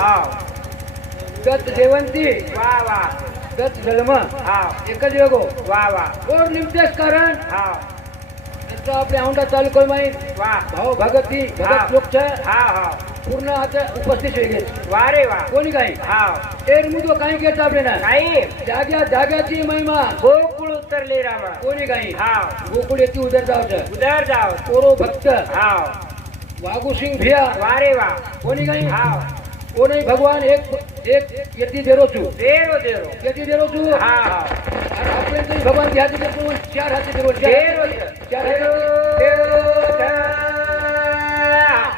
हाव. गत जेवंती वा वा. गत जन्म हाव. एकच योगो वा वा. कोण निमतेस कारण. हाव. त्यांचं आपल्या औंढा तालुका माहीत वा. भाऊ भगत लोक छे हा हा पूर्ण आता उपस्थित होई गेले वा रे वा. कोणी काही? हाव. एर मुदो काही घेत आपले ना नाही जाग्या जाग्याची महिमा. गोकुळ उतरले रामा. कोणी काही? हाव. गोकुळ येते उदर जावचं. उदर जाव कोरो भक्त. हाव. वागू सिंग भिया. वा रे वा. कोणी काही? हाव. કોની ગાઈ હાવ કોને ભગવાન એક એક યતિ દેરો છું દેરો દેરો યતિ દેરો છું હા હા અને આપણે તો ભગવાન જ્યાં સુધી દેરો ચાર હાથે દેરો ચાર દેરો હાથે. છે. ચાર દેરો હાથે. છે.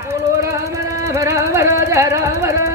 બોલો રામ રામ રામ રાજા રામ રામ રામ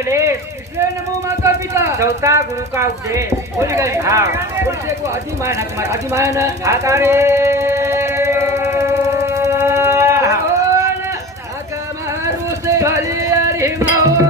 उपदेश इसलिए नमो माता पिता चौथा गुरु का उपदेश भूल गए हाँ पुरुषे को अधिमान है तुम्हारा अधिमान हातारे हरी माओ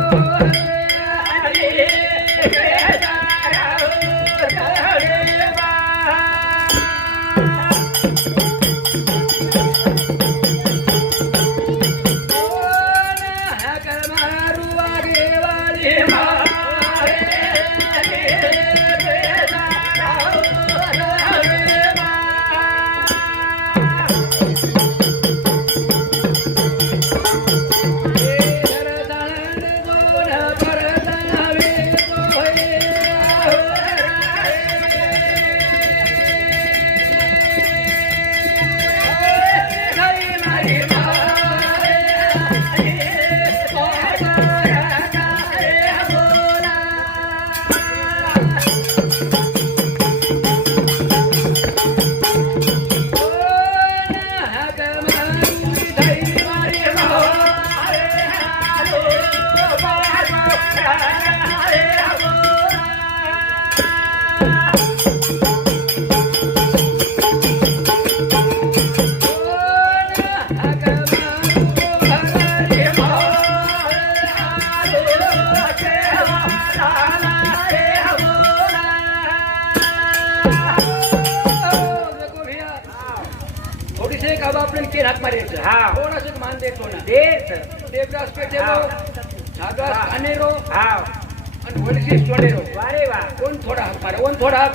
અને વડસી ચોડેરો વારે વાહ. કોણ થોડા હક મારે કોણ થોડા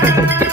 Thank you.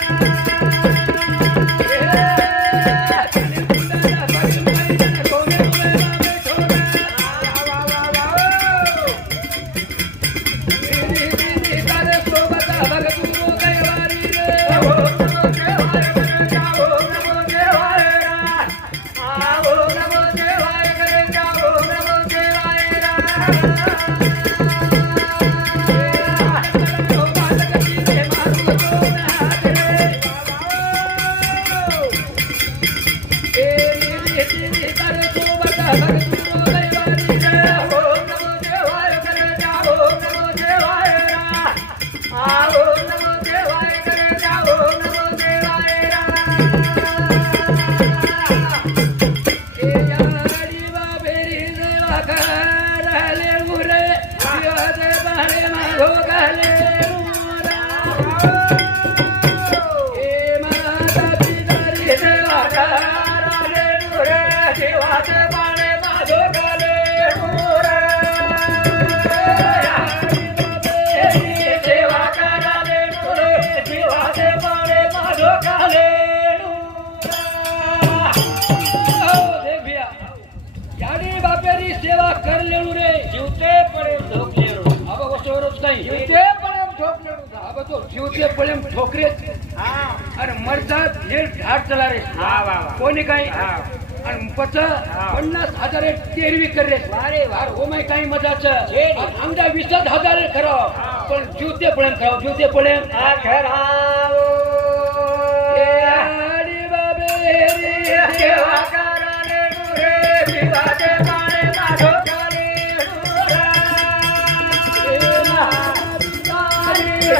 आणि पच पन्नास हजार तेरवी करे अरे वार. हो माय काही मजाच. आमच्या वीसच हजार खराव पण जीवते पळेन खराव जीवते पळेन. खराव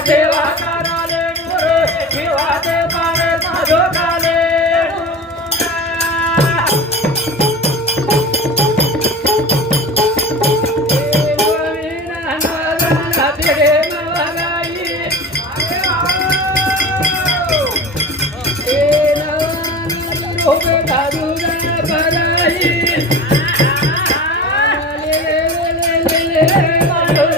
सेवा कराले गुरु शिवा दे पारे माधो மறு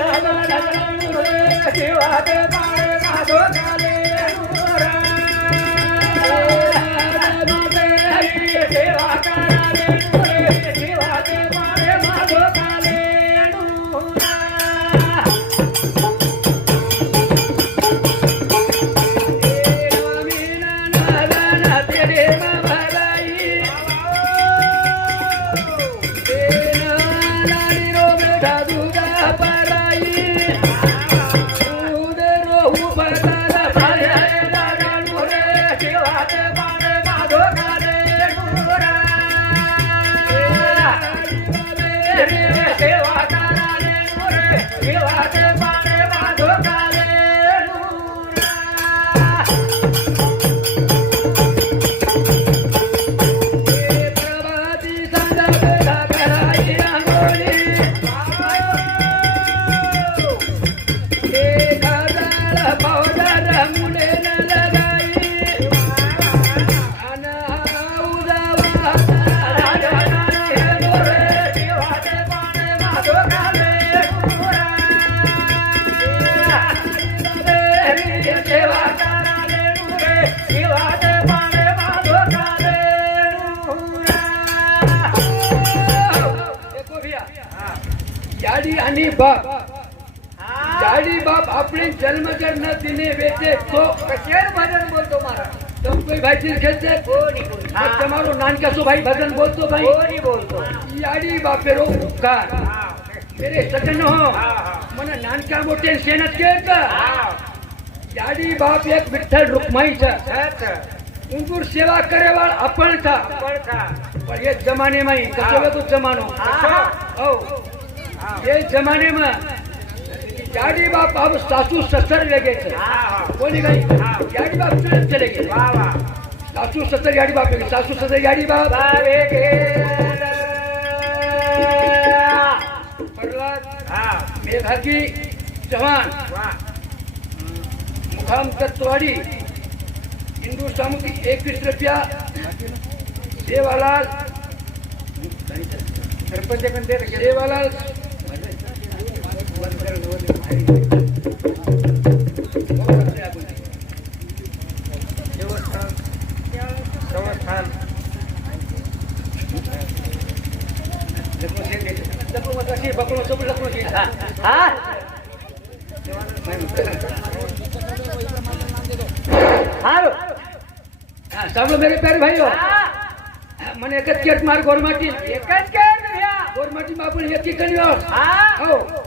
કોઈ ભાઈ ચીજ ખેંચે કોની નાનકા શું ભાઈ ભજન બોલતો ભાઈ. બોલતો યાડી બાપેરો ઉપકાર. હા. મેરે સજન હો. મને નાનકા મોટે સેનત કે કા યાડી બાપ એક વિઠ્ઠલ રૂપમાઈ છે. ઉંગુર સેવા કરે વાળ અપણ થા. પણ એ જમાને. માં કચો તો જમાનો. એ જમાને માં ત્યાંની બાપ આમ સાસુ સસર લગે છે કોની ગઈ ત્યાંની બાપ સુરત ચલે ગઈ સાસુ સસર યાડી બાપ સાસુ સસર યાડી બાપ મેઘાકી જવાન મુખામ તત્વાડી હિન્દુ સામુકી એકવીસ રૂપિયા સેવાલાલ ગણપતિ સેવાલાલ સાંભળો મેરે પ્યારે ભાઈઓ મને એક જ કેટ માર ગોરમાટી એક જ કેટ ગોરમાટીમાં આપણે એક જ કર્યો હા.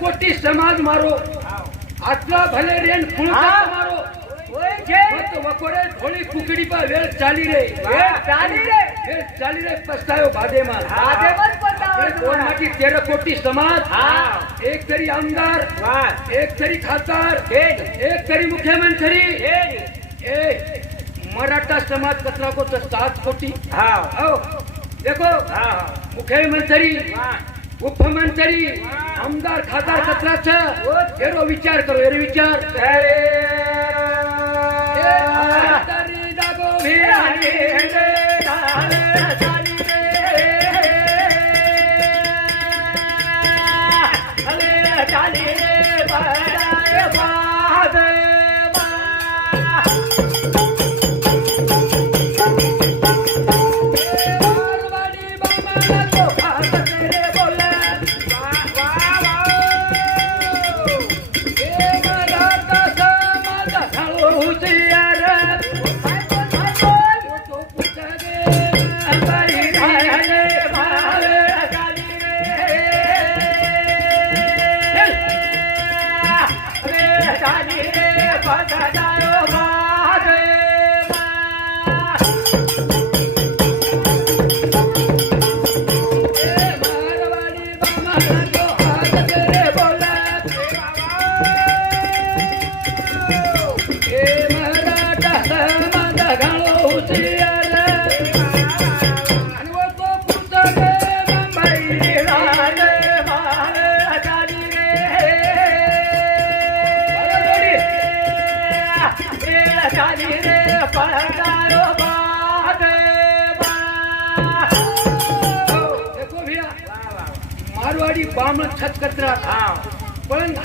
કોટી સમાજ મારો. આટલા ભલે રેન ખૂણ મારો વકોડે થોડી કુકડી પર વેળ ચાલી રહી વેળ ચાલી રહી વેળ ચાલી રહી પસ્તાયો ભાદેમાં ભાદેમાં કોણમાંથી તેર કોટી સમાજ એક તરી આમદાર એક તરી ખાતાર એક તરી મુખ્યમંત્રી. એ મરાઠા સમાજ કતરા કો તો સાત કોટી. મુખ્યમંત્રી ઉપમંત્રી आमदार खासदार सत्राच एरो विचार करो एरो विचार चाली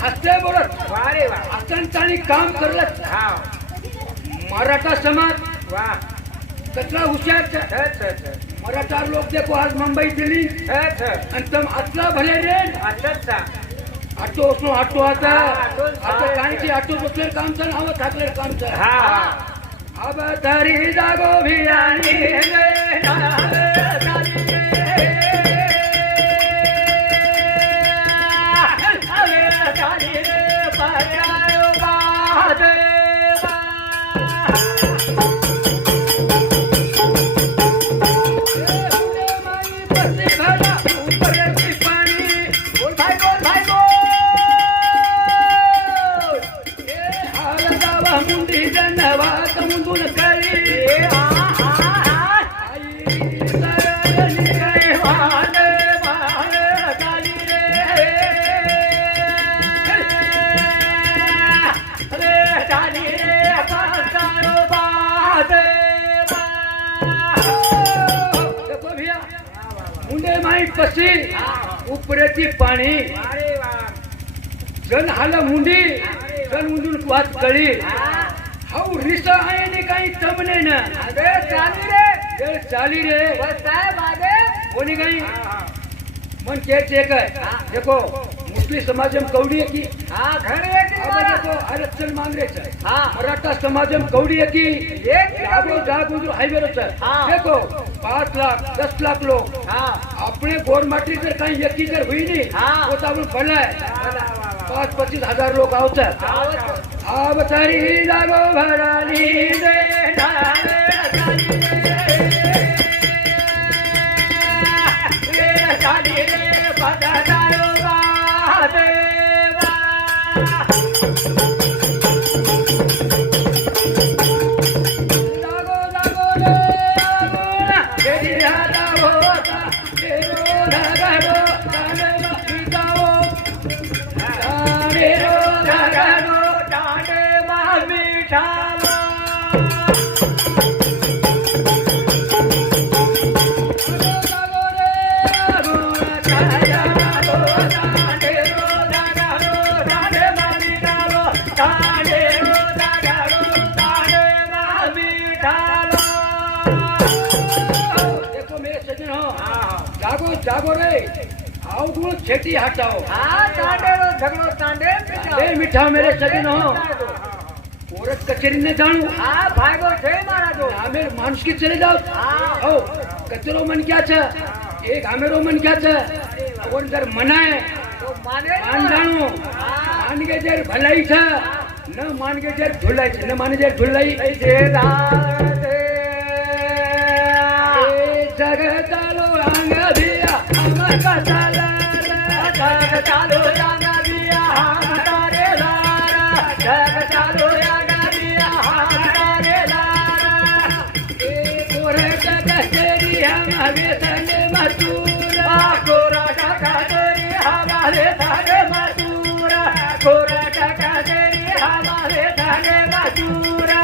असल्याबरोबर वारे वा असंतानी काम करत मराठा समाज. वा. कसला हुशार. मराठा लोक देखो आज मुंबई दिली आणि तम असला भले रे असंचा आटो असो आटो आता. आता काय की आटो बसले काम चाल हवं थाकले काम चाल. हा अब तरी जागो भियानी કાંઈ પછી ઉપરેથી પાણી વારે વાહ જન હાલ મુંડી જન ઊંધું વાત કરી હા હાઉ રીસા આયની કાંઈ તમને ન હવે ચાલી રે જળ ચાલી રે બસ સાહેબ આગે કોની કાંઈ હા હા મન કે છે કે દેખો મુસ્લિમ સમાજ એમ કવડી હતી હા ઘરે એક હવે મારા દેખો આરક્ષણ માંગે છે હા મરાઠા સમાજ એમ કવડી હતી એક જાગો જાગ ઊંધું હાઈવે છે હા. દેખો પાંચ લાખ દસ લાખ લો. આપણે ગોર માટી કઈ યકી કર હુઈ નહીં. તો આપણે ભલાય. પાંચ પચીસ હજાર લોક આવશે. આવો તો આ બતારી લાગો ભરાની રે ने जाणू હા ભાગો છે મારા તો आमे मानुष की चले जाओ હા ओ कचरो मन क्या छ एक आमेरो मन क्या छ और जर मनाए તો માને मान जाणू मान के जर भलाई छ न मान के जर झुलाई छ न मान जर झुलाई જે રાધે ए जगत चालो आंग दिया हम कसाला જગ ચાલો રાગા દિયા હામ તારે Madura, Kora Kakadari, Hamare Dane Madura.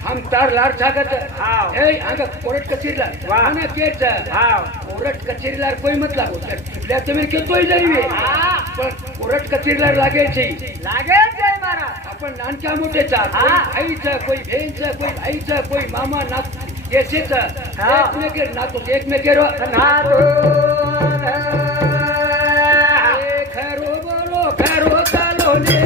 આપણે માં વાહ વાહ આવ કોને તુસર કોને સિકાન કચ હા, એ તું આંગા નીકળ કચ વાહ, વાહ. હમ તાર લાર છા કચ હા. એ આંગા કોરટ કચેરી લાર વાહ. મને કે છે હા કોરટ કચેરી લાર કોઈ મત લાગો એટલે તમે કેતોય જઈએ હા. પણ કોરટ કચેરી લાર લાગે છે લાગે છે મારા આપણ નાનકા મોટે છે કોઈ હા. ભાઈ છે કોઈ બેન છે કોઈ ભાઈ છે કોઈ મામા ના કે છે છે હા. એક મેં કે ના તો એક મેં કેરો નારો એ ખરો બોલો ખરો ચાલો ને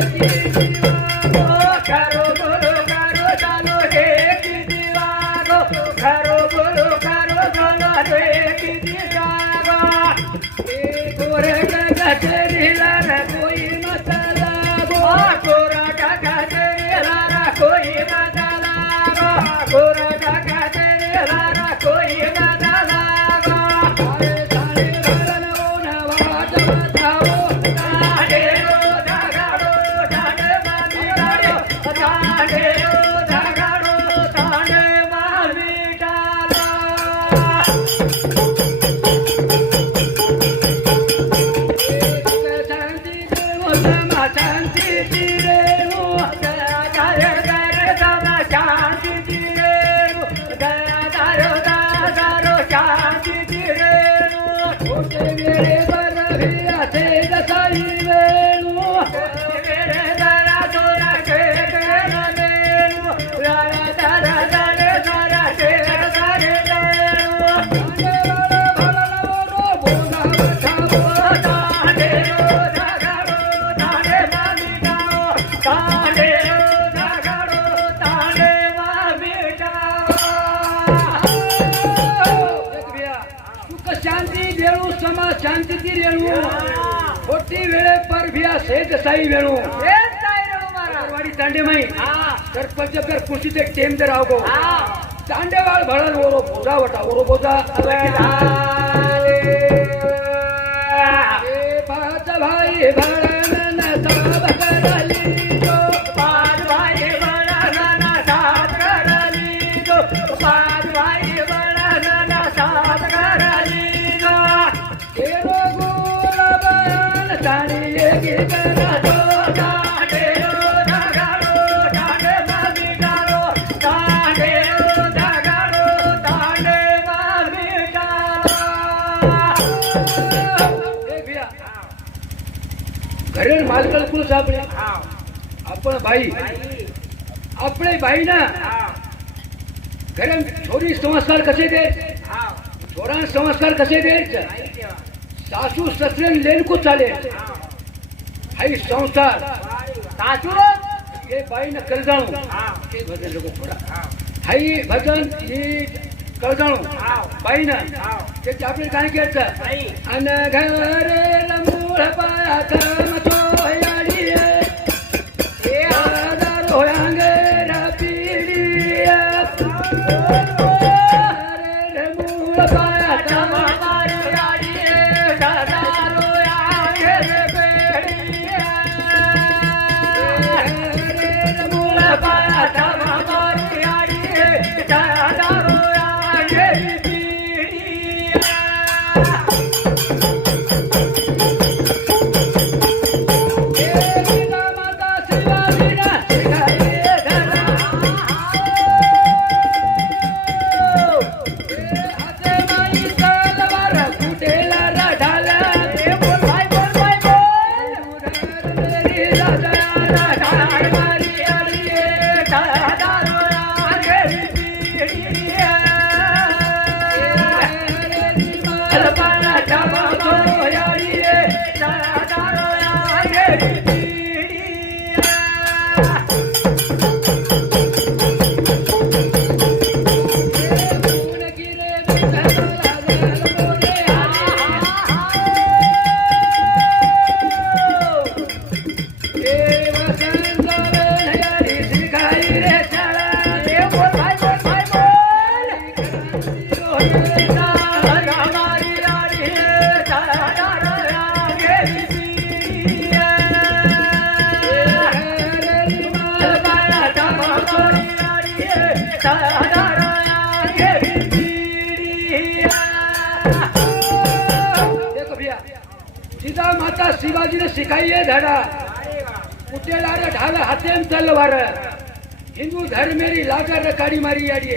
ಸೇತ ಸಾಯಿ ವೇಣು ಮಾಡಿ ದಾಂಡೆ ಮೈ ಗರ್ಪಜ್ಜ ಗರ್ ಖುಷಿದೆ ಟೇಮ್ ದರ ಆಗೋ ದಾಂಡೆವಾಳ ಬಳ ಓರೋ ಬೋದ ವಟ ಓರೋ ಬೋದ ಭಾಯಿ ಭಾಳ ઘરે માલકલ કુલ સાંભળે હા આપણ ભાઈ ભાઈ આપણે ભાઈ ના હા ઘરે છોરી સંસ્કાર કસે દે હા છોરા સંસ્કાર કસે દે છે ભાઈ કેવા સાસુ સસરે લેન કો ચાલે હાઈ સંસાર. સાચું એ ભાઈ ને કરજાણું એ ભજન લોકો હા હાઈ ભજન એ કરજાણું. હા. ભાઈ ને હા. કે આપણે કાંઈ કે છે. અને ઘરે રમૂળ પાયા ಧಡ ಮುಟ್ಟೇಲಾರ ಢಾಲ ಹತ್ಯೆನ್ ತಲ್ಲವಾರ ಹಿಂದೂ ಧರ್ಮೇರಿ ಲಾಕಾರ ಕಾಡಿ ಮಾರಿಯಾಡಿ